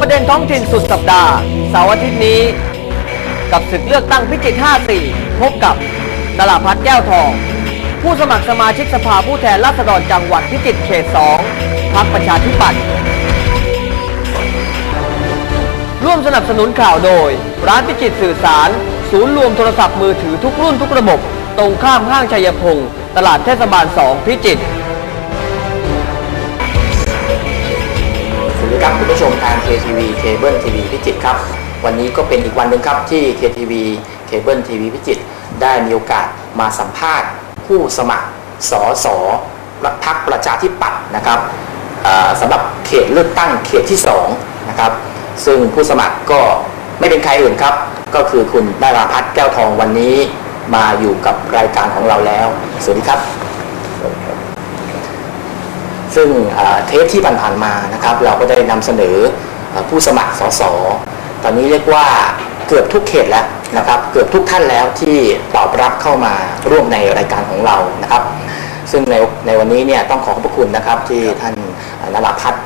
ประเด็นท้องถิ่นสุดสัปดาห์เสาร์อาทิตย์นี้ กับศึกเลือกตั้งพิจิตร 54 พบกับนราพัฒน์แก้วทอง ผู้สมัครสมาชิกสภาผู้แทนราษฎรจังหวัดพิจิตรเขต 2พักประชาธิปัตย์ร่วมสนับสนุนข่าวโดย ร้านพิจิตรสื่อสาร ศูนย์รวมโทรศัพท์มือถือทุกรุ่นทุกระบบ ตรงข้ามห้างชัยพงศ์ตลาดเทศบาล 2 พิจิตร ดีครับคุณผู้ชมทาง KTV เคเบิลทีวีพิจิตรครับ วันนี้ก็เป็นอีกวันหนึ่งครับที่ KTV เคเบิลทีวีพิจิตรได้มีโอกาสมาสัมภาษณ์ ผู้สมัครสอสอรัฐพักประชาธิปัตย์นะครับสำหรับเขตเลือกตั้งเขตที่2นะครับซึ่งผู้สมัครก็ไม่เป็นใครอื่นครับ ก็คือคุณดาราพัฒน์แก้วทองวันนี้มาอยู่กับรายการของเราแล้ว สวัสดีครับ ซึ่งเทปที่ผ่านๆมานะครับ เราก็ได้นำเสนออผู้สมัครสสตอนนี้เรียกว่าเกือบทุกเขตแล้วนะครับ เกือบทุกท่านแล้วที่ตอบรับเข้ามาร่วมในรายการของเรานะครับ ซึ่งในในวันนี้เนี่ยต้องขอขอบพระคุณนะครับที่ท่านนรพัฒน์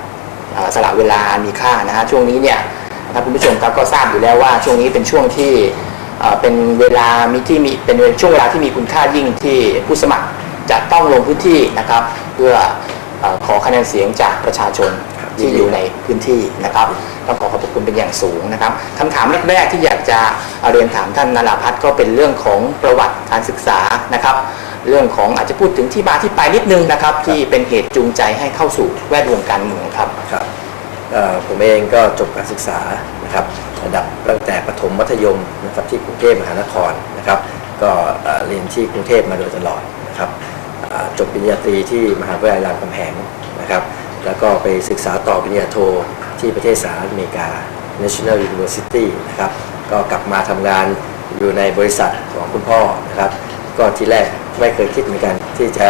สละเวลามีค่านะฮะช่วงนี้เนี่ยนะครับคุณผู้ชมครับก็ทราบอยู่แล้วว่าช่วงนี้เป็นช่วงที่เป็นเวลามีที่มีเป็นช่วงเวลาที่มีคุณค่ายิ่งที่ผู้สมัครจะต้องลงพื้นที่นะครับ เพื่อ ขอคะแนนเสียงจากประชาชนที่อยู่ในพื้นที่นะครับต้องขอขอบพระคุณเป็นอย่างสูงนะครับคำถามแรกๆที่อยากจะเอาเรียนถามท่านนาราพัฒน์ก็เป็นเรื่องของประวัติการศึกษานะครับ เรื่องของอาจจะพูดถึงที่มาที่ไปนิดนึงนะครับ ที่เป็นเหตุจูงใจให้เข้าสู่แวดวงการเมืองครับครับเอ่อผมเองก็จบการศึกษานะครับระดับตั้งแต่ประถมมัธยมนะครับที่กรุงเทพมหานครนะครับ ก็เอ่อเรียนที่กรุงเทพมาโดยตลอดนะครับอ่า จบปริญญาตรีที่มหาวิทยาลัยรามคำแหงนะครับแล้วก็ไปศึกษาต่อปริญญาโทที่ประเทศสหรัฐอเมริกา National University นะครับก็กลับมาทำงานอยู่ในบริษัทของคุณพ่อนะครับ ก็ที่แรกไม่เคยคิดเหมือนกันที่จะ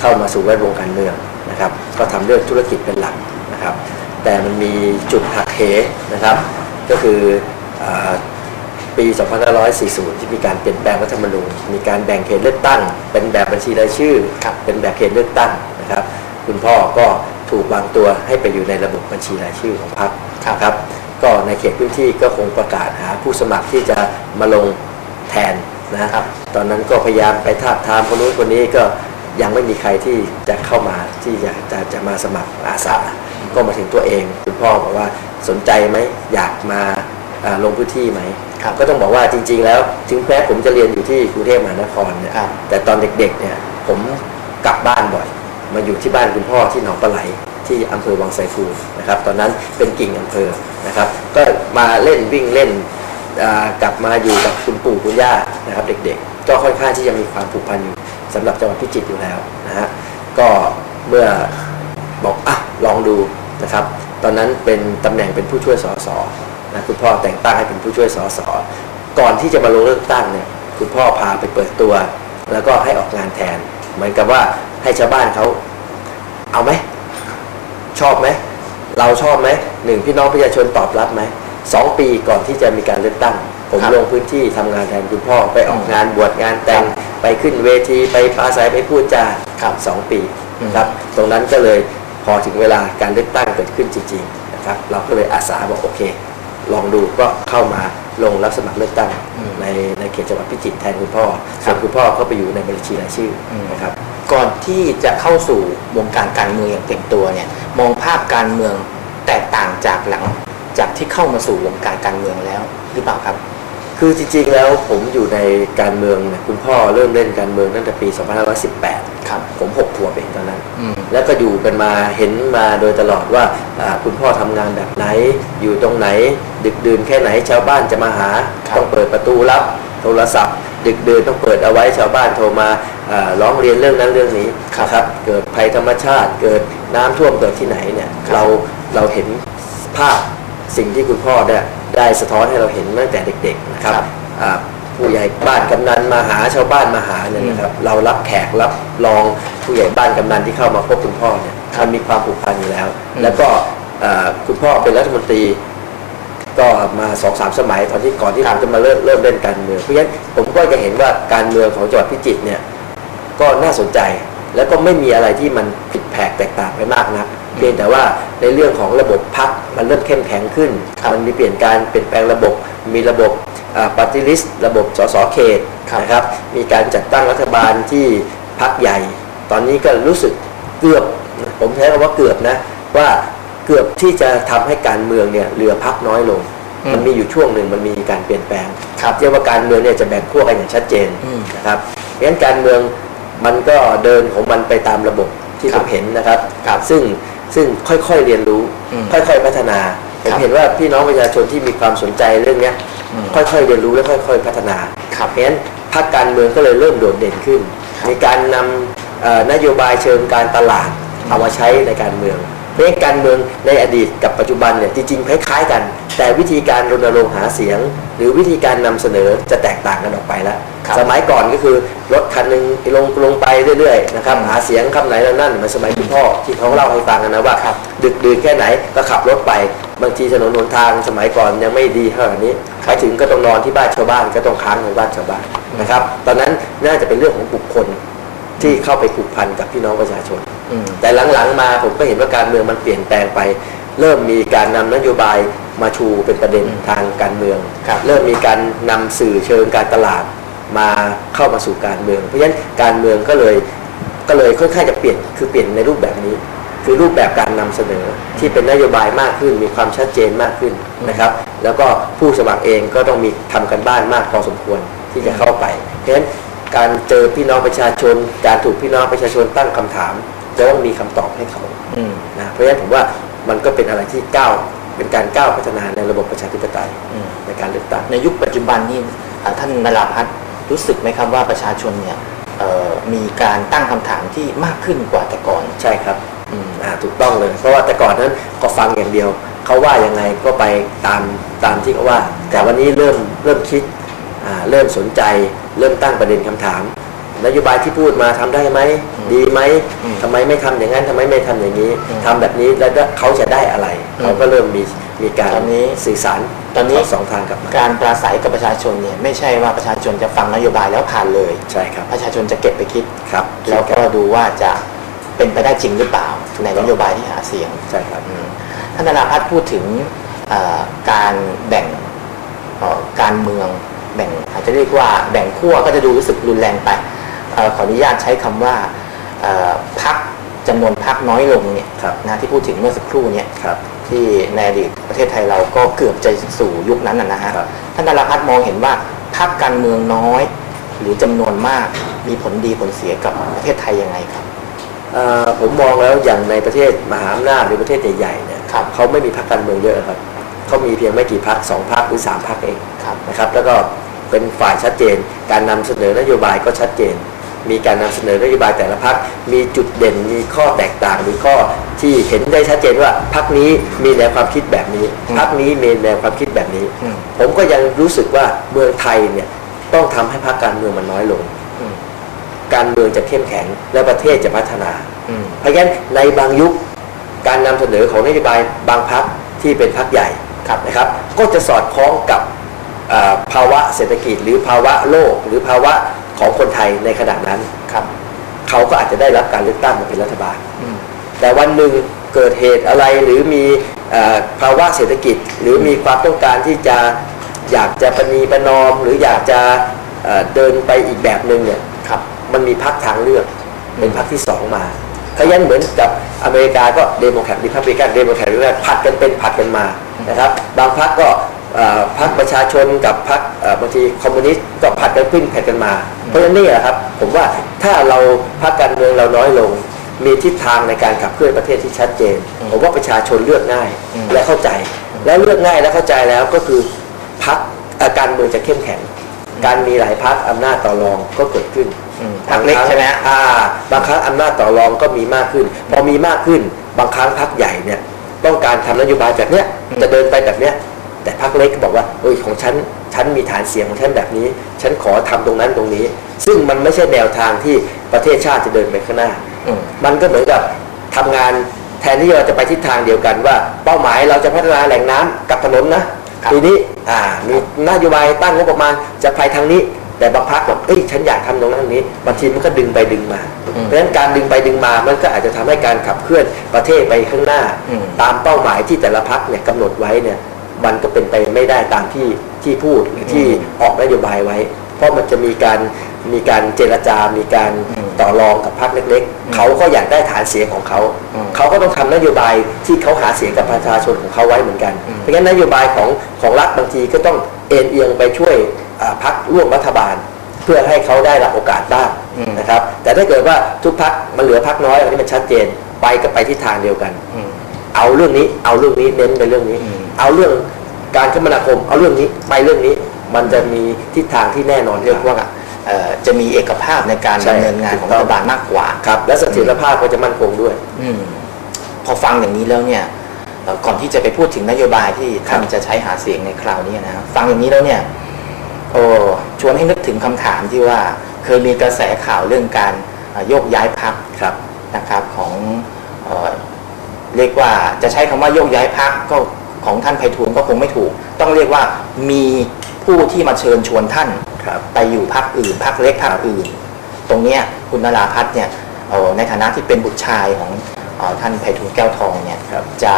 เข้ามาสู่แวดวงการเมืองนะครับ ก็ทำเรื่องธุรกิจเป็นหลักนะครับ แต่มันมีจุดหักเหนะครับ ก็คืออ ปี 2540 ที่มีการเปลี่ยนแปลงรัฐธรรมนูญ มีการแบ่งเขตเลือกตั้ง เป็นแบบบัญชีรายชื่อครับเป็นแบบเขตเลือกตั้งนะครับ คุณพ่อก็ถูกวางตัวให้ไปอยู่ในระบบบัญชีรายชื่อของพรรคครับครับ ก็ในเขตพื้นที่ก็คงประกาศหาผู้สมัครที่จะมาลงแทนนะครับ ตอนนั้นก็พยายามไปทาบทามคนนู้นคนนี้ก็ยังไม่มีใครที่จะเข้ามาที่จะจะจะมาสมัครอาสา ก็มาถึงตัวเอง คุณพ่อบอกว่าสนใจไหมอยากมาอ่าลงพื้นที่ไหม ครับก็ต้องบอกว่าจริง ๆ แล้วถึงแม้ผมจะเรียนอยู่ที่กรุงเทพมหานครเนี่ยครับแต่ตอนเด็กๆเนี่ยผมกลับบ้านบ่อย มาอยู่ที่บ้านคุณพ่อที่หนองปลาไหลที่อำเภอวังไสฟูนะครับตอนนั้นเป็นกิ่งอำเภอนะครับ ก็มาเล่นวิ่งเล่นอ่ากลับมาอยู่กับคุณปู่คุณย่านะครับ เด็กๆ ก็ค่อนข้างที่จะมีความผูกพันอยู่สำหรับจังหวัดพิจิตรอยู่แล้วนะฮะก็เมื่อบอกอะลองดูนะครับ ตอนนั้นเป็นตำแหน่งเป็นผู้ช่วยสส นะคุณพ่อแต่งตั้งให้เป็นผู้ช่วยสสก่อนที่จะมาลงเลือกตั้งเนี่ยคุณพ่อพาไปเปิดตัว แล้วก็ให้ออกงานแทน เหมือนกับว่าให้ชาวบ้านเขาเอาไหมชอบไหมเราชอบไหมหนึ่งพี่น้องประชาชนตอบรับไหมสองปีก่อนที่จะมีการเลือกตั้ง ผมครับลงพื้นที่ทำงานแทนคุณพ่อไปออกงานบวชงานแต่งไปขึ้นเวทีไปปราศัยไปพูดจาครับสองปีอืมนะครับตรงนั้นก็เลยพอถึงเวลาการเลือกตั้งเกิดขึ้นจริงๆนะครับ เราก็เลยอาสาบอกโอเค ลองดูก็เข้ามาลงรับสมัครเลือกตั้งอืมในในเขตจังหวัดพิจิตรแทนคุณพ่อครัส่วบนคุณพ่อก็ไปอยู่ในบัญชีรายชื่ออมนะครับก่อนที่จะเข้าสู่วงการการเมืองอย่างเต็มตัวเนี่ยมองภาพการเมืองแตกต่างจากหลังจากที่เข้ามาสู่วงการการเมืองแล้วหรือเปล่าครับ คือจริงๆแล้วผมอยู่ในการเมืองเนี่ยคุณพ่อเริ่มเล่นการเมืองตั้งแต่ปี 2518 ครับผม6ขวบเองตอนนั้นอืมแล้วก็อยู่กันมาเห็นมาโดยตลอดว่าอ่าคุณพ่อทำงานแบบไหน อยู่ตรงไหน ดึกดื่นแค่ไหนชาวบ้านจะมาหาครับต้องเปิดประตูรับโทรศัพท์ ดึกดื่นต้องเปิดเอาไว้ชาวบ้านโทรมาอ่าร้องเรียนเรื่องนั้นเรื่องนี้นะครับเกิดภัยธรรมชาติ เกิดน้ำท่วมเกิดที่ไหนเนี่ยเราเราเห็นภาพสิ่งที่คุณพ่อได้ได้สะท้อนให้เราเห็นตั้งแต่เด็กๆนะครับครับอ่า ผู้ใหญ่บ้านกำนันมาหาชาวบ้านมาหาเนี่ยนะครับ เรารับแขกรับรองผู้ใหญ่บ้านกำนันที่เข้ามาพบคุณพ่อเนี่ยมันมีความผูกพันอยู่แล้วอืมแล้วก็อ่าคุณพ่อเป็นรัฐมนตรี ก็มาสองสามสมัยตอนที่ก่อนที่ครัผบมจะมาเริ่มเริ่มเล่นการเมืองเพราะฉะนั้นผมก็จะเห็นว่าการเมืองของจังหวัดพิจิตรเนี่ยก็น่าสนใจแล้วก็ไม่มีอะไรที่มันผิดแผกแตกต่างไปมากนักเพียงแต่ว่าในเรื่องของระบบพักมันเริ่มเข้มแข็งขึ้นครับมันมีเปลี่ยนการเปลี่ยนแปลงระบบ มีระบบ ปฏิริษระบบสสเขตครับนะครับ มีการจัดตั้งรัฐบาลที่พักใหญ่ ตอนนี้ก็รู้สึกเกือบ ผมใช้คำว่าเกือบนะ ว่าเกือบที่จะทำให้การเมืองเนี่ยเหลือพักน้อยลงอืมมันมีอยู่ช่วงหนึ่งมันมีการเปลี่ยนแปลงครับเรียกว่าการเมืองเนี่ยจะแบ่งขั้วกันอย่างชัดเจนอืมนะครับเพราะฉะนั้นการเมืองมันก็เดินของมันไปตามระบบที่คผรับมเห็นนะครับครับ ซึ่งซึ่งค่อยๆเรียนรู้อืมค่อยๆพัฒนา ผครัมบเห็นว่าพี่น้องประชาชนที่มีความสนใจเรื่องเนี้ยอืมค่อยๆเรียนรู้และค่อย ๆ พัฒนาครับเพราะฉะนั้นพรรคการเมืองก็เลยเริ่มโดดเด่นขึ้นครับมีการนำเอ่อนโยบายเชิงการตลาดเอามาใช้ในการเมือง เพราะฉะนั้นการเมืองในอดีตกับปัจจุบันเนี่ยจริงๆคล้ายๆกัน แต่วิธีการรณรงค์หาเสียง หรือวิธีการนำเสนอจะแตกต่างกันออกไปแล้วครับสมัยก่อนก็คือรถคันหนึ่งลงลงไปเรื่อยๆนะครับอืมหาเสียงคำไหนแล้วนั่นเหมือนสมัยคุณพ่อที่เขาเล่าให้ฟังกันนะว่าครับดึกดื่นแค่ไหนก็ขับรถไป บางทีถนนหนทางสมัยก่อนยังไม่ดีเท่านี้ไปถึงก็ต้องนอนที่บ้านชาวบ้านก็ต้องค้างในบ้านชาวบ้านนะครับ ตอนนั้นน่าจะเป็นเรื่องของบุคคลที่เข้าไปผูกพันกับพี่น้องประชาชนอืมแต่หลังๆมาผมก็เห็นว่าการเมืองมันเปลี่ยนแปลงไป เริ่มมีการนำนโยบายมาชูเป็นประเด็นอืมทางการเมืองครับเริ่มมีการนำสื่อเชิงการตลาดมาเข้ามาสู่การเมือง เพราะฉะนั้นการเมืองก็เลยก็เลยค่อนข้างจะเปลี่ยนคือเปลี่ยนในรูปแบบนี้ คือรูปแบบการนำเสนอที่เป็นนโยบายมากขึ้น มีความชัดเจนมากขึ้นนะครับ แล้วก็ผู้สมัครเองก็ต้องมีทำกันบ้านมากพอสมควรที่จะเข้าไปเพราะฉะนั้นการเจอพี่น้องประชาชน การถูกพี่น้องประชาชนตั้งคำถามจะต้องมีคำตอบให้เขาอืมนะเพราะฉะนั้นผมว่ามันก็เป็นอะไรที่ก้าวเป็นการก้าวพัฒนาในระบบประชาธิปไตยอืมในการเลือกตั้งในยุคปัจจุบันนี่อ่าท่านนราพัฒน์รู้สึกไหมครับว่าประชาชนเนี่ยเอ่อมีการตั้งคำถามที่มากขึ้นกว่าแต่ก่อนใช่ครับ อืมอ่าถูกต้องเลย เพราะว่าแต่ก่อนนั้นก็ฟังอย่างเดียว เขาว่ายังไงก็ไปตามตามที่เขาว่า แต่วันนี้เริ่มเริ่มคิดอ่าเริ่มสนใจ เริ่มตั้งประเด็นคำถามนโยบายที่พูดมาทำได้ไหมอืมดีไหมอืมทำไมไม่ทำอย่างนั้นทำไมไม่ทำอย่างนี้อืมทำแบบนี้แล้วเขาจะได้อะไรอืมเขาก็เริ่มมีมีการตอนนี้สื่อสารตอนนี้สองทางกลับมาการปราศัยกับประชาชนเนี่ยไม่ใช่ว่าประชาชนจะฟังนโยบายแล้วผ่านเลยใช่ครับประชาชนจะเก็บไปคิดครับแล้วก็ดูว่าจะ เป็นไปได้จริงหรือเปล่า ในนโยบายที่หาเสียงใช่ครับอืมท่านนราพัฒน์พูดถึงเอ่อการแบ่งเอ่อการเมืองแบ่งอาจจะเรียกว่าแบ่งขั้วก็จะดูรู้สึกรุนแรงไปเออขออนุญาตใช้คำว่าเอ่อพักจำนวนพักน้อยลงเนี่ยครับนะที่พูดถึงเมื่อสักครู่เนี่ยครับที่ในอดีตประเทศไทยเราก็เกือบจะสู่ยุคนั้นนะนะฮะครับท่านนราพัฒน์มองเห็นว่าพักการเมืองน้อย หรือจำนวนมากมีผลดีผลเสียกับประเทศไทยยังไงครับเอ่อ ผมมองแล้วอย่างในประเทศมหาอำนาจหรือประเทศใหญ่ๆเนี่ยครับเขาไม่มีพรรคการเมืองเยอะครับเขามีเพียงไม่กี่พรรคสองพรรคหรือสามพรรคเองครับนะครับแล้วก็เป็นฝ่ายชัดเจน การนำเสนอนโยบายก็ชัดเจน มีการนำเสนอนโยบายแต่ละพรรคมีจุดเด่นมีข้อแตกต่างหรือข้อที่เห็นได้ชัดเจนว่าพรรคนี้มีแนวความคิดแบบนี้อืมพรรคนี้มีแนวความคิดแบบนี้อืมผมก็ยังรู้สึกว่าเมืองไทยเนี่ยต้องทำให้พรรคการเมืองมันน้อยลงอืมการเมืองจะเข้มแข็งและประเทศจะพัฒนาอืม เพราะฉะนั้นในบางยุคการนำเสนอของนโยบายบางพักที่เป็นพักใหญ่ครับนะครับ ก็จะสอดคล้องกับเอ่อภาวะเศรษฐกิจ หรือภาวะโลก หรือภาวะของคนไทยในขณะนั้นครับเขาก็อาจจะได้รับการเลือกตั้งมาเป็นรัฐบาลอืมแต่วันหนึ่งเกิดเหตุอะไรหรือมีเอ่อภาวะเศรษฐกิจ หรือมีความต้องการที่จะอยากจะประนีประนอม หรืออยากจะเอ่อเดินไปอีกแบบหนึ่งเนี่ยครับมันมีพักทางเลือกเป็นพักที่สองมา เพราะฉะนั้นเหมือนกับอเมริกาก็เดโมแครตริพับลิกันเดโมแครตริพับผัดกันเป็นผัดกันมานะครับบางพักก็เอ่อพักประชาชนกับพักบางทีคอมมิวนิสต์ก็ผัดกันขึ้นผัดกันมา เพราะฉะนั้นนี่แหละครับผมว่าถ้าเราพักการเมืองเราน้อยลง มีทิศทางในการขับเคลื่อนประเทศที่ชัดเจนอืมผมว่าประชาชนเลือกง่ายอืมและเข้าใจ และเลือกง่ายและเข้าใจแล้วก็คือพักการเมืองจะเข้มแข็ง การมีหลายพักอำนาจต่อรองก็เกิดขึ้นอืม พรรคเล็กใช่ไหมฮะอ่า บางครั้งอำนาจต่อรองก็มีมากขึ้น พอมีมากขึ้น บางครั้งพักใหญ่เนี่ย ต้องการทำนโยบายแบบเนี้ยอืมจะเดินไปแบบเนี้ยแต่พักเล็กก็บอกว่าเอ้ยของฉันฉันมีฐานเสียงของฉันแบบนี้ ฉันขอทำตรงนั้นตรงนี้ ซึ่งมันไม่ใช่แนวทางที่ประเทศชาติจะเดินไปข้างหน้าอืมมันก็เหมือนกับทำงานแทนที่เราจะไปทิศทางเดียวกันว่า เป้าหมายเราจะพัฒนาแหล่งน้ำกับถนนนะครับทีนี้อ่ามีนโยบายตั้งงบประมาณจะไปทางนี้ แต่บางพักบอกเอ้ยฉันอยากทำตรงนั้นตรงนี้บางทีมันก็ดึงไปดึงมาอืมเพราะฉะนั้นการดึงไปดึงมามันก็อาจจะทำให้การขับเคลื่อนประเทศไปข้างหน้าอืมตามเป้าหมายที่แต่ละพักเนี่ยกำหนดไว้เนี่ยมันก็เป็นไปไม่ได้ตามที่ที่พูดหรือที่ออกนโยบายไว้ เพราะมันจะมีการมีการเจรจา มีการอืมต่อรองกับพรรคเล็กอืมๆเขาก็อยากได้ฐานเสียงของเขาอืมเขาก็ต้องทำนโยบายที่เขาหาเสียงกับประชาชนของเขาไว้เหมือนกันอืมเพราะงั้นนโยบายของของรัฐบางทีก็ต้องเอ็นเอียงไปช่วยอ่า พรรคร่วมรัฐบาล เพื่อให้เขาได้รับโอกาสบ้างอืมนะครับ แต่ถ้าเกิดว่าทุกพรรคมันเหลือพรรคน้อยอันนี้มันชัดเจนไปก็ไปทิศทางเดียวกันอืมเอาเรื่องนี้เอาเรื่องนี้เน้นไปเรื่องนี้อืมเอาเรื่องการคมนาคม เอาเรื่องนี้ไปเรื่องนี้มันจะมีทิศทางที่แน่นอนเรียกว่าเอ่อจะมีเอกภาพในการใช่ดำเนินงานของรัฐบาลมากกว่าครับและเสถียรภาพก็จะมั่นคงด้วยอืมพอฟังอย่างนี้แล้วเนี่ยเอ่อก่อนที่จะไปพูดถึงนโยบายที่ท่านครับจะใช้หาเสียงในคราวนี้นะครับฟังอย่างนี้แล้วเนี่ย โอ้ชวนให้นึกถึงคำถามที่ว่าเคยมีกระแสข่าวเรื่องการเอ่อโยกย้ายพักครับนะครับของเอ่อเรียกว่าจะใช้คำว่าโยกย้ายพักก็ของท่านไพฑูรย์ก็คงไม่ถูก ต้องเรียกว่ามีผู้ที่มาเชิญชวนท่านครับไปอยู่พักอื่นพักเล็กพักอื่น ตรงเนี้ยคุณนราพัฒน์เนี่ยเอ่อในฐานะที่เป็นบุตรชายของเออท่านไพฑูรย์แก้วทองเนี่ยครับจะ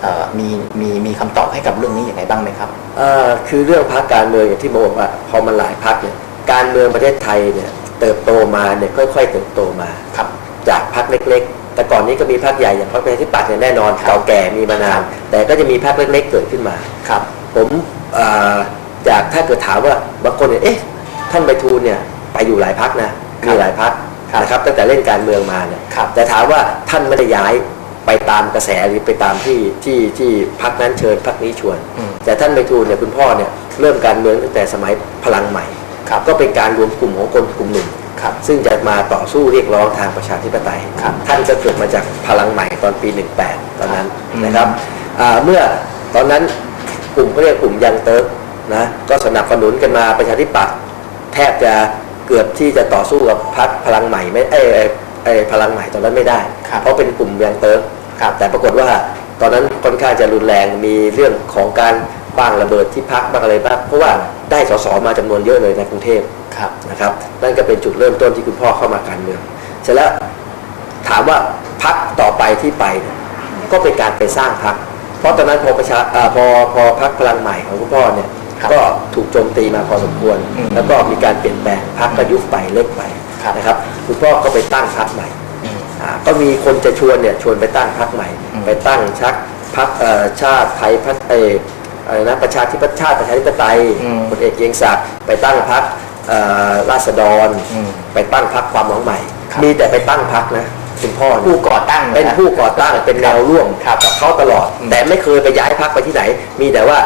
เอ่อมีมีมีคำตอบให้กับเรื่องนี้อย่างไรบ้างไหมครับเอ่อ คือเรื่องพรรคการเมืองอย่างที่บอกว่าพอมันหลายพรรคเนี่ยการเมืองประเทศไทยเนี่ยเติบโตมาเนี่ยค่อย ๆ เติบโตมาครับจากพรรคเล็ก ๆ แต่ก่อนนี้ก็มีพรรคใหญ่อย่างพรรคประชาธิปัตย์เนี่ยแน่นอนครับเก่าแก่มีมานาน แต่ก็จะมีพรรคเล็ก ๆ เกิดขึ้นมาครับ ผมเอ่ออยากถ้าเกิดถามว่าบางคนเนี่ยเอ๊ะท่านไปทูลเนี่ยไปอยู่หลายพักนะครัมีบหลายพักครับนะครับตั้งแต่เล่นการเมืองมาเนี่ยครับแต่ถามว่าท่านไม่ได้ย้าย ไปตามกระแสหรือไปตามที่ที่ที่พักนั้นเชิญพักนี้ชวนอืมแต่ท่านไปทูลเนี่ยคุณพ่อเนี่ยเริ่มการเมืองตั้งแต่สมัยพลังใหม่ครับก็เป็นการรวมกลุ่มของคนกลุ่มหนึ่งครับซึ่งจะมาต่อสู้เรียกร้องทางประชาธิปไตยครับท่านก็เกิดมาจากพลังใหม่ตอนปี 18 ตอนนั้นอืมนะครับอ่าเมื่อตอนนั้นกลุ่มเขาเรียกกลุ่มยังเติร์กนะก็สนับสนุนกันมาประชาธิปัตย์แทบจะเกือบที่จะต่อสู้กับพรรคพลังใหม่ไม่เอยเอ ยเอยพลังใหม่ตอนนั้นไม่ได้ ครับ เพราะเป็นกลุ่มยังเติร์กครับแต่ปรากฏว่าตอนนั้นค่อนข้างจะรุนแรงมีเรื่องของการบ้างระเบิดที่พักบ้างอะไรบ้างเพราะว่าได้สสมาจำนวนเยอะเลยในกรุงเทพ ครับ นะครับนั่นก็เป็นจุดเริ่มต้นที่คุณพ่อเข้ามาการเมืองเสร็จแล้วถามว่าพักต่อไปที่ไปเนี่ยก็เป็นการไปสร้างพัก เพราะตอนนั้นพอประชาอาพอพอพักพลังใหม่ของคุณพ่อเนี่ยครับก็ถูกโจมตีมาพอสมควร อืมแล้วก็มีการเปลี่ยนแปลงพักก็ยุบไปเล็กไปครับ นะครับ คุณพ่อก็ไปตั้งพักใหม่อืมอ่าก็มีคนจะชวนเนี่ยชวนไปตั้งพักใหม่อืมไปตั้งชักพักชาติไทยพัฒเอออะไรนะประชาธิปชาติประชาธิปไตยอืมพลเอกเกรียงศักดิ์ไปตั้งพักราษฎรอืมไปตั้งพักความหวังใหม่ครับมีแต่ไปตั้งพักนะคุณพ่อเนี่ยผู้ก่อตั้งเป็นนะผู้ก่อตั้งเป็นแนวร่วมครับกับเขาตลอดอืมแต่ไม่เคยไปย้ายพักไปที่ไหน มีแต่ว่า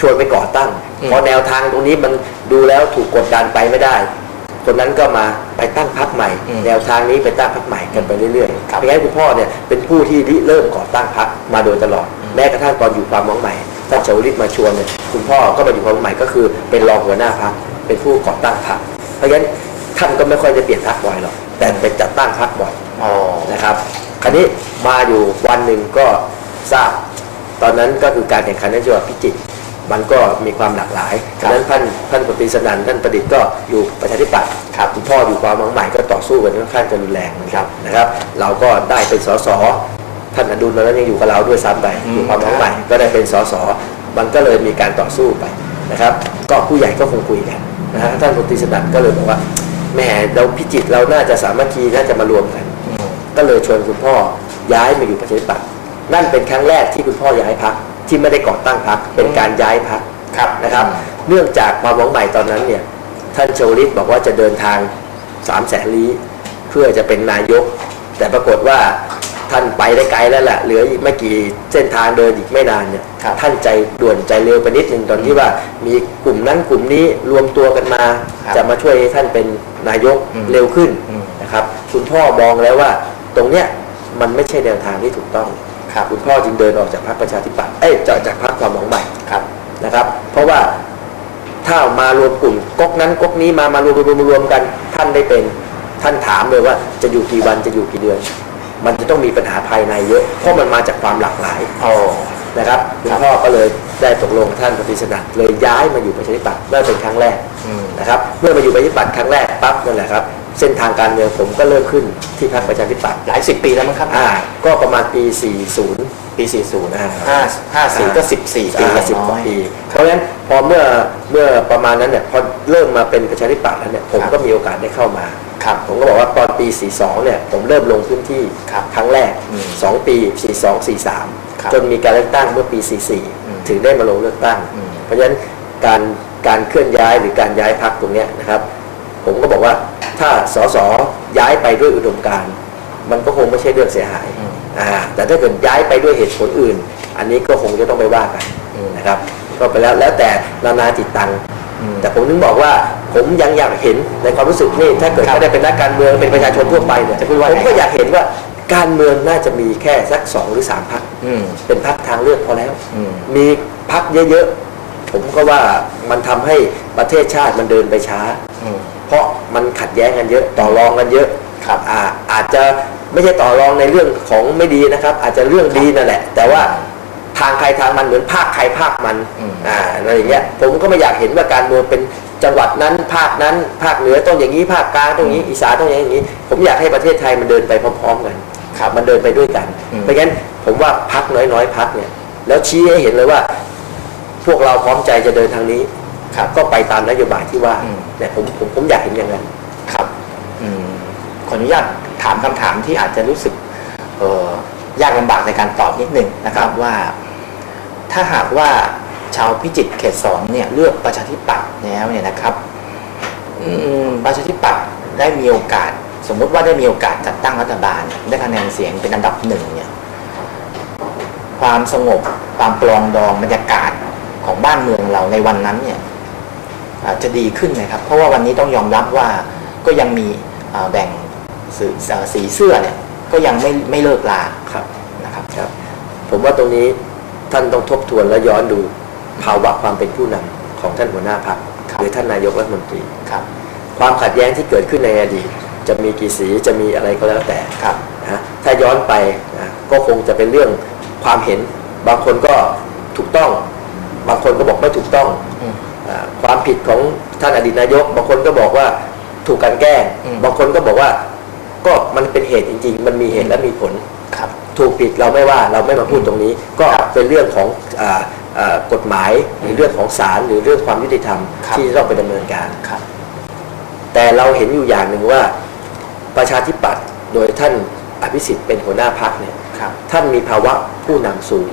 ชวนไปก่อตั้งอืมพอแนวทางตรงนี้มันดูแล้วถูกกดดันไปไม่ได้ คนนั้นก็มาไปตั้งพักใหม่อืมแนวทางนี้ไปตั้งพักใหม่กันไปเรื่อยๆครับเพราะงั้นคุณพ่อเนี่ยเป็นผู้ที่ริเริ่มก่อตั้งพักมาโดยตลอดอืมแม้กระทั่งตอนอยู่ความหวังใหม่ท่านชวลิตมาชวนเนี่ยคุณพ่อก็มาอยู่ความหวังใหม่ก็คือ เป็นรองหัวหน้าพักเป็นผู้ก่อตั้งพักเพราะงั้นท่านก็ไม่ค่อยจะเปลี่ยนพักบ่อยหรอกแต่เป็นจัดตั้งพักบ่อยอ๋อนะครับ คราวนี้มาอยู่วันหนึ่งก็ทราบตอนนั้นก็คือการแข่งขันในจังหวัดพิจิตร มันก็มีความหลากหลายครับฉะนั้นท่านท่านปฏิสนันท่านประดิษฐ์ก็อยู่ประชาธิปัตย์ครับคุณพ่ออยู่ความหวังใหม่ก็ต่อสู้กันค่อนข้างจะรุนแรงนะครับนะครับ เราก็ได้เป็นสสท่านอดุลตอนนั้นยังอยู่กับเราด้วยซ้ำไปอืมอยู่ความหวังใหม่ก็ได้เป็นสสมันก็เลยมีการต่อสู้ไปนะครับ ก็ผู้ใหญ่ก็คงคุยกันนะฮะท่านปฏิสนันก็เลยบอกว่าแหมเราพิจิตรเราน่าจะสามัคคีน่าจะมารวมกันอืมก็เลยชวนคุณพ่อย้ายมาอยู่ประชาธิปัตย์นั่นเป็นครั้งแรกที่คุณพ่อย้ายพัก ที่ไม่ได้ก่อตั้งพักเป็นการย้ายพักครับนะครับ เนื่องจากความหวังใหม่ตอนนั้นเนี่ยท่านชวลิตบอกว่าจะเดินทาง3ามแสนลี้เพื่อจะเป็นนายก แต่ปรากฏว่าท่านไปได้ไกลแล้วแหละเหลืออีกไม่กี่เส้นทางเดินอีกไม่นานเนี่ยครับท่านใจด่วนใจเร็วไปนิดนึงตอนที่ว่ามีกลุ่มนั้นกลุ่มนี้รวมตัวกันมาครับจะมาช่วยให้ท่านเป็นนายกอืมเร็วขึ้นอืมนะครับ คุณพ่อมองแล้วว่าตรงเนี้ยมันไม่ใช่แนวทางที่ถูกต้อง ครับคุณพ่อจึงเดินออกจากพรรคประชาธิปัตย์เอ้ยจากจากพรรคความหวังใหม่ครับนะครับ เพราะว่าถ้ามารวมกลุ่มก๊กนั้นก๊กนี้มามารวมรวมรวมกัน ท่านได้เป็นท่านถามเลยว่าจะอยู่กี่วันจะอยู่กี่เดือน มันจะต้องมีปัญหาภายในเยอะเพราะมันมาจากความหลากหลายอ๋อนะครับคุณพ่อก็เลยได้ตกลงท่านปฏิสนัดเลยย้ายมาอยู่ประชาธิปัตย์เมื่อเป็นครั้งแรกอืมนะครับ เมื่อมาอยู่ประชาธิปัตย์ครั้งแรกปั๊บนั่นแหละครับ เส้นทางการเมืองผมก็เริ่มขึ้นที่พรรคประชาธิปัตย์หลายสิบปีแล้วมั้งครับอ่าก็ประมาณปี 40 ปี 40อ่าห้าห้าสี่ก็14ปีปีอละย่างสิบกน้อว่ายปี เพราะฉะนั้นพอเมื่อเมื่อประมาณนั้นเนี่ยพอเริ่มมาเป็นประชาธิปัตย์แล้วเนี่ยผมครับก็มีโอกาสได้เข้ามาครับผมก็บอกว่าตอนปี 42 เนี่ยผมเริ่มลงพื้นที่ครับครั้งแรกอืม2ปี 42ครับ43 จนมีการเลือกตั้งเมื่อปีอืม44 ถึงได้มาลงเลือกตั้งอืมเพราะฉะนั้นการการเคลื่อนย้ายหรือการย้ายพักตรงเนี้ยนะครับ ผมก็บอกว่าถ้าสสย้ายไปด้วยอุดมการณ์มันก็คงไม่ใช่เรื่องเสียหายอืมอ่าแต่ถ้าเกิดย้ายไปด้วยเหตุผลอื่น อันนี้ก็คงจะต้องไปว่ากันอืมนะครับ ก็ไปแล้วแล้วแต่นานาจิตตังอืมแต่ผมถึงบอกว่าผมยังอยากเห็นในความรู้สึกนี่ถ้าเกิดครับไม่ได้เป็นนักการเมืองเป็นประชาชนทั่วไปเนี่ยจะพูดว่าผมก็ไงอยากเห็นว่าการเมืองน่าจะมีแค่สักสองหรือสามพักอืมเป็นพักทางเลือกพอแล้วอืมมีพักเยอะๆผมก็ว่ามันทำให้ประเทศชาติมันเดินไปช้าอื มเพราะมันขัดแย้งกันเยอะต่อรองกันเยอะครับอ่าอาจจะไม่ใช่ต่อรองในเรื่องของไม่ดีนะครับ อาจจะเรื่องดีนั่นแหละ แต่ว่าทางใครทางมันเหมือนภาคใครภาคมันอืมอ่าอะไรอย่างเงี้ยผมก็ไม่อยากเห็นว่าการเมืองเป็นจังหวัดนั้นภาคนั้นภาคเหนือต้องอย่างนี้ภาคกลางต้องอย่างนี้อีสานต้องอย่างนี้ ผมอยากให้ประเทศไทยมันเดินไปพร้อมๆกันครับมันเดินไปด้วยกันอืมเพราะงั้นผมว่าพักน้อยๆพักเนี่ย แล้วชี้ให้เห็นเลยว่า พวกเราพร้อมใจจะเดินทางนี้ ครับ ก็ไปตามนโยบายที่ว่าอืม เนี่ยผมผมผมอยากเห็นอย่างนั้นครับ อืมขออนุญาตถามคำถามที่อาจจะรู้สึกเอ่อยากลำบากในการตอบนิดนึงนะครับว่า ถ้าหากว่าชาวพิจิตรเขตสองเนี่ยเลือกประชาธิปัตย์แล้วเนี่ยนะครับอืมประชาธิปัตย์ได้มีโอกาส สมมุติว่าได้มีโอกาสจัดตั้งรัฐบาล ได้คะแนนเสียงเป็นอันดับหนึ่งเนี่ย ความสงบความปลองดองบรรยากาศของบ้านเมืองเราในวันนั้นเนี่ย อาจจะดีขึ้นนะครับ เพราะว่าวันนี้ต้องยอมรับว่าก็ยังมีอ่าแบ่งสีอ่าสีเสื้อเนี่ยก็ยังไม่ไม่เลิกลาครับนะครับครับ ผมว่าตรงนี้ท่านต้องทบทวนและย้อนดูภาวะความเป็นผู้นำของท่านหัวหน้าพรรคครับหรือท่านนายกรัฐมนตรีครับ ความขัดแย้งที่เกิดขึ้นในอดีตจะมีกี่สีจะมีอะไรก็แล้วแต่ครับนะถ้าย้อนไปนะก็คงจะเป็นเรื่องความเห็น บางคนก็ถูกต้อง บางคนก็บอกไม่ถูกต้องอืมอ่า ความผิดของท่านอดีตนายก บางคนก็บอกว่าถูกกลันแกล้งอืมบางคนก็บอกว่าก็มันเป็นเหตุจริง ๆ มันมีเหตุและมีผลครับถูกผิดเราไม่ว่าเราไม่มาพูดตรงนี้ ก็เป็นเรื่องของอาอ่ากฎหมายหรือเรื่องของศาลหรือเรื่องความยุติธรรมครับที่จะต้องไปดำเนินการครับ แต่เราเห็นอยู่อย่างหนึ่งว่าประชาธิปัตย์โดยท่านอภิสิทธิ์เป็นหัวหน้าพักเนี่ยครับท่านมีภาวะผู้นำสูง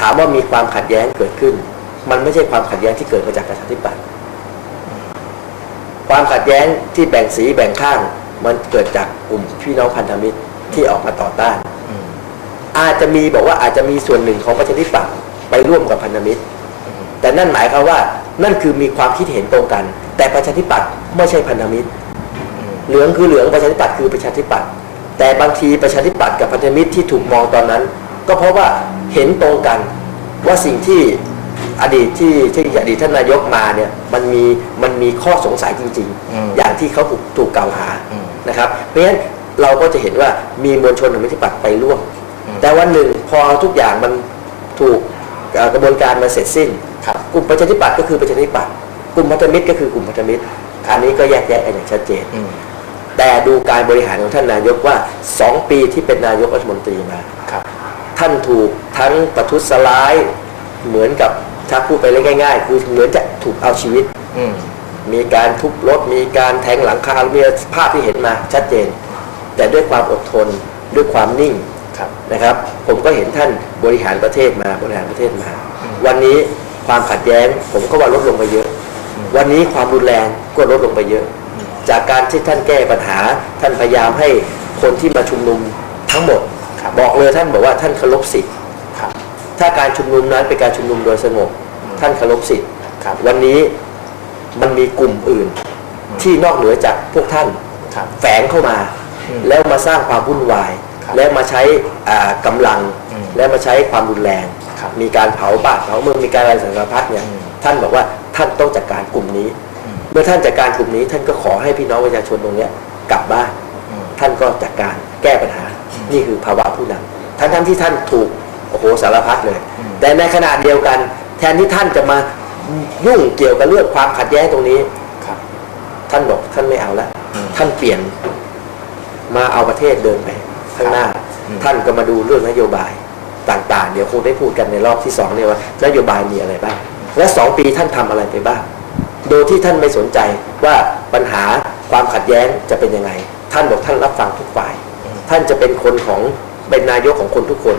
ถามว่ามีความขัดแย้งเกิดขึ้น มันไม่ใช่ความขัดแย้งที่เกิดมาจากประชาธิปัตย์ความขัดแย้งที่แบ่งสีแบ่งข้าง มันเกิดจากกลุ่มพี่น้องพันธมิตรที่ออกมาต่อต้าน อาจจะมีบอกว่าอาจจะมีส่วนหนึ่งของประชาธิปัตย์ไปร่วมกับพันธมิตร แต่นั่นหมายความว่านั่นคือมีความคิดเห็นตรงกัน แต่ประชาธิปัตย์ไม่ใช่พันธมิตร เหลืองคือเหลืองประชาธิปัตย์คือประชาธิปัตย์แต่บางทีประชาธิปัตย์กับพันธมิตรที่ถูกมองตอนนั้น ก็เพราะว่าเห็นตรงกันว่าสิ่งที่ อดีตที่ที่อดีตท่านนายกมาเนี่ยมันมีมันมีข้อสงสัยจริงอืมๆอย่างที่เขาถูกถูกกล่าวหาอืมนะครับ เพราะฉะนั้นเราก็จะเห็นว่ามีมวลชนของประชาธิปัตย์ไปร่วมอืมแต่วันหนึ่งพอทุกอย่างมันถูกเอ่อกระบวนการมันเสร็จสิ้นครับกลุ่มประชาธิปัตย์ก็คือประชาธิปัตย์กลุ่มพันธมิตรก็คือกลุ่มพันธมิตร อันนี้ก็แยกแยะกันอย่างชัดเจนอืมแต่ดูการบริหารของท่านนายกว่า 2 ปีที่เป็นนายกรัฐมนตรีมาครับท่านถูกทั้งประทุษร้าย เหมือนกับถ้าพูดไปเล่นง่าย ๆ คือเหมือนจะถูกเอาชีวิตอืมมีการทุบรถ มีการแทงหลังคามีภาพที่เห็นมาชัดเจน แต่ด้วยความอดทนด้วยความนิ่งครับนะครับ ผมก็เห็นท่านบริหารประเทศมาบริหารประเทศมาอืมวันนี้ความขัดแย้ง ผมก็ว่าลดลงไปเยอะอืมวันนี้ความรุนแรงก็ลดลงไปเยอะอืมจากการที่ท่านแก้ปัญหา ท่านพยายามให้คนที่มาชุมนุมทั้งหมดครับบอกเลยท่านบอกว่าท่านเคารพสิทธิ์ครับ ถ้าการชุมนุมนั้นเป็นการชุมนุมโดยสงบอืมท่านเคารพสิทธิ์ครับวันนี้มันมีกลุ่มอื่นอืมที่นอกเหนือจากพวกท่านครับแฝงเข้ามาอืมแล้วมาสร้างความวุ่นวายครับแล้วมาใช้อ่ากำลังอืมแล้วมาใช้ความรุนแรงครับมีการเผาบ้านเผาเมืองมีการอะไรสารพัดเนี่ยอืมท่านบอกว่าท่านต้องจัดการกลุ่มนี้อืมเมื่อท่านจัดการกลุ่มนี้ ท่านก็ขอให้พี่น้องประชาชนตรงเนี้ยกลับบ้านอืมท่านก็จัดการแก้ปัญหาอืมนี่คือภาวะผู้นำทั้งทั้งที่ท่านถูก โอ้โหสารพัดเลยอืมแต่ในขณะเดียวกัน แทนที่ท่านจะมายุ่งเกี่ยวกับเรื่องความขัดแย้งตรงนี้ครับท่านบอกท่านไม่เอาแล้วอืมท่านเปลี่ยนมาเอาประเทศเดินไปข้างหน้าอืมท่านก็มาดูเรื่องนโยบายต่างๆ เดี๋ยวคงได้พูดกันในรอบที่สองเนี่ยว่านโยบายมีอะไรบ้าง และสองปีท่านทำอะไรไปบ้าง โดยที่ท่านไม่สนใจว่าปัญหาความขัดแย้งจะเป็นยังไง ท่านบอกท่านรับฟังทุกฝ่าย ท่านจะเป็นคนของเป็นนายกของคนทุกคน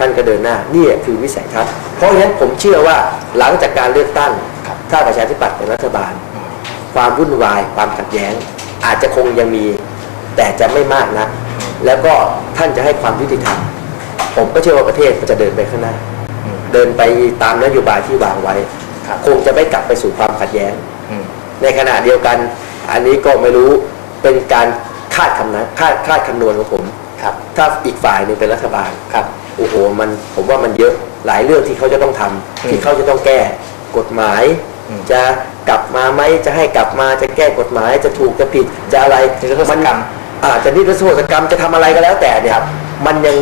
ท่านก็เดินหน้านี่คือวิสัยทัศน์เพราะฉะนั้นผมเชื่อว่าหลังจากการเลือกตั้งครับถ้าประชาธิปัตย์เป็นรัฐบาลอืมความวุ่นวาย ความขัดแย้ง อาจจะคงยังมี แต่จะไม่มากนะแล้วก็ท่านจะให้ความยุติธรรมผมก็เชื่อว่าประเทศมันจะเดินไปข้างหน้าอืมเดินไปตามนโยบายที่วางไว้ครับคงจะไม่กลับไปสู่ความขัดแย้งอืมในขณะเดียวกัน อันนี้ก็ไม่รู้เป็นการคาดคำนะคาดคาดคำนวณของผมครับถ้าอีกฝ่ายหนึ่งเป็นรัฐบาลครับโอ้โหมันผมว่ามันเยอะหลายเรื่องที่เขาจะต้องทำอืมที่เขาจะต้องแก้กฎหมายอืมจะกลับมาไหมจะให้กลับมาจะแก้กฎหมาย จะถูกจะผิดจะอะไรนิรโทษกรรมนอาจจะนิรโทษกรรมจะทำอะไรก็แล้วแต่เนี่ยมันยัง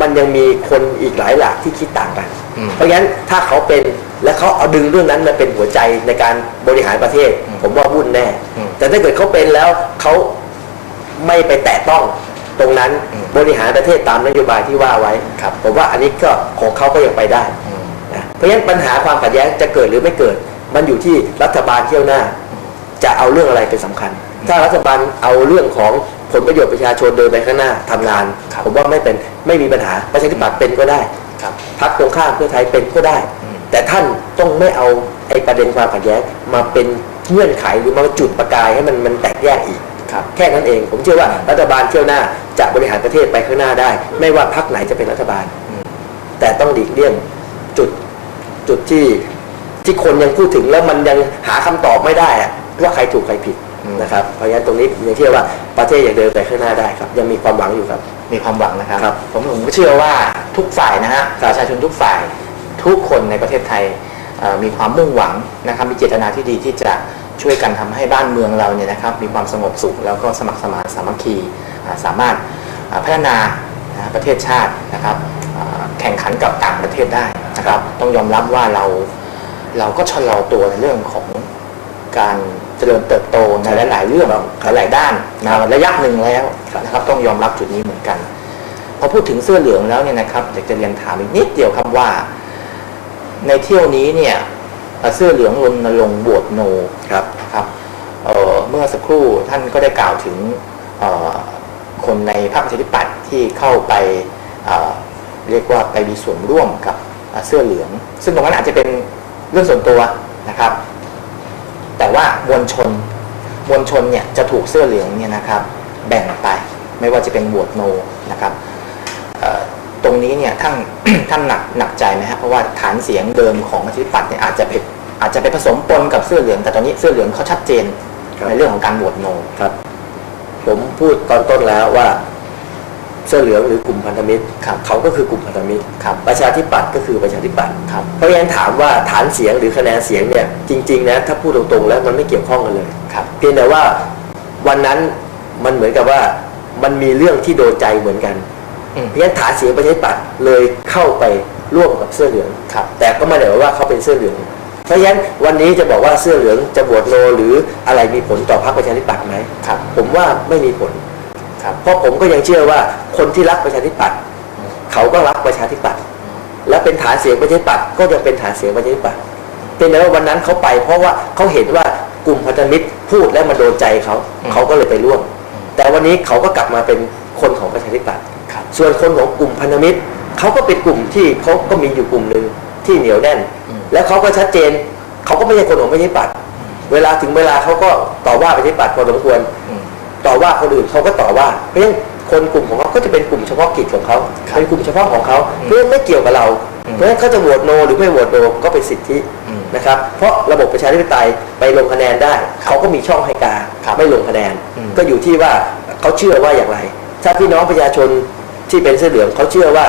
มันยังมีคนอีกหลายหลากที่คิดต่างกันอืมเพราะงั้นถ้าเขาเป็นและเขาเอาดึงเรื่องนั้นมาเป็นหัวใจในการบริหารประเทศอืมผมว่าวุ่นแน่อืมแต่ถ้าเกิดเขาเป็นแล้วเขาไม่ไปแตะต้อง ตรงนั้นอืมบริหารประเทศตามนโยบายที่ว่าไว้ครับผมว่าอันนี้ก็ของเขาก็ยังไปได้อืมนะเพราะฉะนั้นปัญหาความขัดแย้งจะเกิดหรือไม่เกิด มันอยู่ที่รัฐบาลเที่ยวหน้า จะเอาเรื่องอะไรเป็นสำคัญ ถ้ารัฐบาลเอาเรื่องของผลประโยชน์ประชาชนเดินไปข้างหน้าทำงานครับผมว่าไม่เป็นไม่มีปัญหาประชาธิปัตย์เป็นก็ได้ครับพักตรงข้ามเพื่อไทยเป็นก็ได้อืมแต่ท่านต้องไม่เอาไอ้ประเด็นความขัดแย้งมาเป็นเงื่อนไขหรือมาจุดประกายให้มันมันแตกแยกอีก ครับแค่นั้นเอง ผมเชื่อว่ารัฐบาลเที่ยวหน้าจะบริหารประเทศไปข้างหน้าได้ ไม่ว่าพรรคไหนจะเป็นรัฐบาลอืมแต่ต้องหลีกเลี่ยงจุดจุดที่ที่คนยังพูดถึงแล้วมันยังหาคำตอบไม่ได้อะว่าใครถูกใครผิดอืมนะครับเพราะฉะนั้นตรงนี้ยังเชื่อว่าประเทศยังเดินไปข้างหน้าได้ครับ ยังมีความหวังอยู่ครับ มีความหวังนะครับครับผมผมก็เชื่อว่าทุกฝ่ายนะฮะประชาชนทุกฝ่ายทุกคนในประเทศไทยเอ่อมีความมุ่งหวังนะครับมีเจตนาที่ดีที่จะ ช่วยกันทำให้บ้านเมืองเราเนี่ยนะครับมีความสงบสุขแล้วก็สมัครสมานสามัคคีอ่าสามารถอ่าพัฒนานะฮะประเทศชาตินะครับอ่าแข่งขันกับต่างประเทศได้นะครับ ต้องยอมรับว่าเราเราก็ชะลอตัวในเรื่องของการเจริญเติบโตในหลาย ๆ เรื่องหลายๆด้านมาระยะหนึ่งแล้วนะครับ ต้องยอมรับจุดนี้เหมือนกันพอพูดถึงเสื้อเหลืองแล้วเนี่ยนะครับอยากจะเรียนถามอีกนิดเดียวครับว่า ในเที่ยวนี้เนี่ย เอ่อเสื้อเหลืองรณรงค์บวชโนครับครับเอ่อเมื่อสักครู่ท่านก็ได้กล่าวถึงเอ่อคนในพรรคประชาธิปัตย์ที่เข้าไปเอ่อเรียกว่าไปมีส่วนร่วมกับเอ่อเสื้อเหลือง ซึ่งตรงนั้นอาจจะเป็นเรื่องส่วนตัวนะครับ แต่ว่ามวลชนมวลชนเนี่ยจะถูกเสื้อเหลืองเนี่ยนะครับ แบ่งไปไม่ว่าจะเป็นบวชโนนะครับเอ่อตรงนี้เนี่ยท่านท่านหนักหนักใจไหมฮะเพราะว่าฐานเสียงเดิมของประชาธิปัตย์เนี่ยอาจจะเป็น อาจจะไปผสมปนกับเสื้อเหลือง แต่ตอนนี้เสื้อเหลืองเขาชัดเจนครับในเรื่องของการบวชโนครับ ผมพูดตอนต้นแล้วว่า เสื้อเหลืองหรือกลุ่มพันธมิตรครับเขาก็คือกลุ่มพันธมิตรครับประชาธิปัตย์ก็คือประชาธิปัตย์ครับเพราะฉะนั้นถามว่าฐานเสียงหรือคะแนนเสียงเนี่ยจริงๆนะถ้าพูดตรงๆแล้วมันไม่เกี่ยวข้องกันเลยครับเพียงแต่ว่าวันนั้นมันเหมือนกับว่ามันมีเรื่องที่โดนใจเหมือนกันอืมเพราะฉะนั้นฐานเสียงประชาธิปัตย์เลยเข้าไปร่วมกับเสื้อเหลืองครับแต่ก็ไม่ได้ว่าเขาเป็นเสื้อเหลือง เพราะฉะนั้นวันนี้จะบอกว่าเสื้อเหลืองจะบวชโนหรืออะไรมีผลต่อพรรคประชาธิปัตย์ไหมครับผมว่าไม่มีผลครับเพราะผมก็ยังเชื่อว่าคนที่รักประชาธิปัตย์เขาก็รักประชาธิปัตย์และเป็นฐานเสียงประชาธิปัตย์ก็ยังเป็นฐานเสียงประชาธิปัตย์เป็นแต่ว่าวันนั้นเขาไป เพราะว่าเขาเห็นว่ากลุ่มพันธมิตรพูดแล้วมันโดนใจเขาอืมเขาก็เลยไปร่วม แต่วันนี้เขาก็กลับมาเป็นคนของประชาธิปัตย์ครับส่วนคนของกลุ่มพันธมิตรเขาก็เป็นกลุ่มที่เขาก็มีอยู่กลุ่มหนึ่งที่เหนียวแน่นอืม และเขาก็ชัดเจนเขาก็ไม่ใช่คนของประชาธิปัตย์เวลาถึงเวลาเขาก็ต่อว่าประชาธิปัตย์พอสมควรอืมต่อว่าคนอื่นเขาก็ต่อว่า เพราะฉะนั้นคนกลุ่มของเขาก็จะเป็นกลุ่มเฉพาะกิจของเขาครับเป็นกลุ่มเฉพาะของเขาอืมเพื่อไม่เกี่ยวกับเราอืมเพราะฉะนั้นเขาจะโหวตโน หรือไม่โหวตโนก็เป็นสิทธิอืมนะครับ เพราะระบบประชาธิปไตยไปลงคะแนนได้ เขาก็มีช่องให้กาครับไม่ลงคะแนนอืมก็อยู่ที่ว่าเขาเชื่อว่าอย่างไร ถ้าพี่น้องประชาชนที่เป็นเสื้อเหลืองเขาเชื่อว่า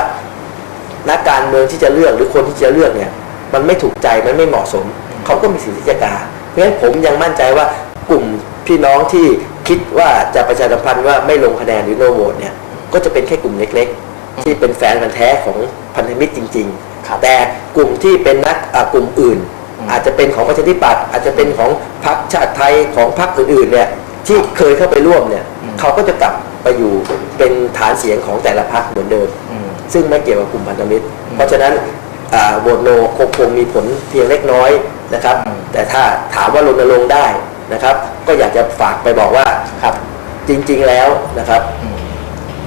นักการเมืองที่จะเลือกหรือคนที่จะเลือกเนี่ย มันไม่ถูกใจมันไม่เหมาะสม เขาก็มีสิทธิที่จะกาเพราะฉะนั้นผมยังมั่นใจว่ากลุ่มพี่น้องที่คิดว่าจะประชาสัมพันธ์ว่าไม่ลงคะแนนหรือโนโหวตเนี่ยก็จะเป็นแค่กลุ่มเล็ก ๆ ที่เป็นแฟนพันธ์แท้ของพันธมิตรจริงครับๆแต่กลุ่มที่เป็นนักอ่ากลุ่มอื่นอืมอาจจะเป็นของประชาธิปัตย์อาจจะเป็นของพรรคชาติไทยของพรรคอื่นๆเนี่ยที่เคยเข้าไปร่วมเนี่ยอืมเขาก็จะกลับไปอยู่เป็นฐานเสียงของแต่ละพรรคเหมือนเดิมอืมซึ่งไม่เกี่ยวกับกลุ่มพันธมิตรอืมเพราะฉะนั้นอ่า โหวตโนคงคงมีผลเพียงเล็กน้อยนะครับ แต่ถ้าถามว่ารณรงค์ได้นะครับ ก็อยากจะฝากไปบอกว่าครับจริง ๆแล้วนะครับ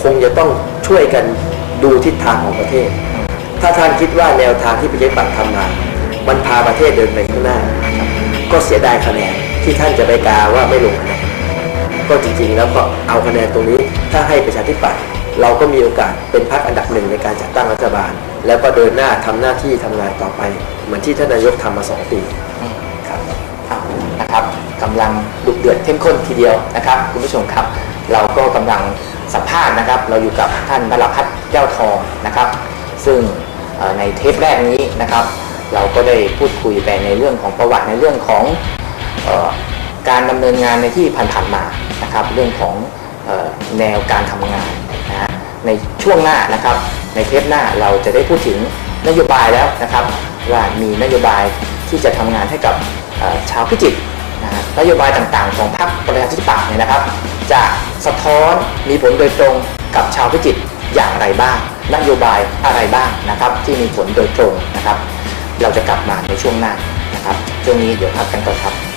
คงจะต้องช่วยกันดูทิศทางของประเทศ ถ้าท่านคิดว่าแนวทางที่ประชาธิปัตย์ทำมา มันพาประเทศเดินไปข้างหน้า ก็เสียดายคะแนนที่ท่านจะไปกาว่าไม่ลงคะแนนก็จริงๆแล้วก็เอาคะแนนตรงนี้ ถ้าให้ประชาธิปัตย์เราก็มีโอกาสเป็นพรรคอันดับหนึ่งในการจัดตั้งรัฐบาล แล้วก็เดินหน้าทำหน้าที่ทำงานต่อไป เหมือนที่ท่านนายกทำมาสองปีครับนะครับกำลังดุเดือดเข้มข้นทีเดียวนะครับ คุณผู้ชมครับ เราก็กำลังสัมภาษณ์นะครับ เราอยู่กับท่านนรพัฒน์แก้วทองนะครับ ซึ่งในเทปแรกนี้นะครับ เราก็ได้พูดคุยไปในเรื่องของประวัติในเรื่องของออการดำเนินงานในที่ผ่านๆมานะครับ เรื่องของออแนวการทำงานนะในช่วงหน้านะครับ ในเทปหน้าเราจะได้พูดถึงนโยบายแล้วนะครับ ว่ามีนโยบายที่จะทำงานให้กับชาวพิจิตรนะฮะนโยบายต่างๆ ของพรรคประชาธิปัตย์เนี่ยนะครับ จะสะท้อนมีผลโดยตรงกับชาวพิจิตรอย่างไรบ้าง นโยบายอะไรบ้างนะครับ ที่มีผลโดยตรงนะครับ เราจะกลับมาในช่วงหน้านะครับช่วงนี้เดี๋ยวพักกันก่อนครับ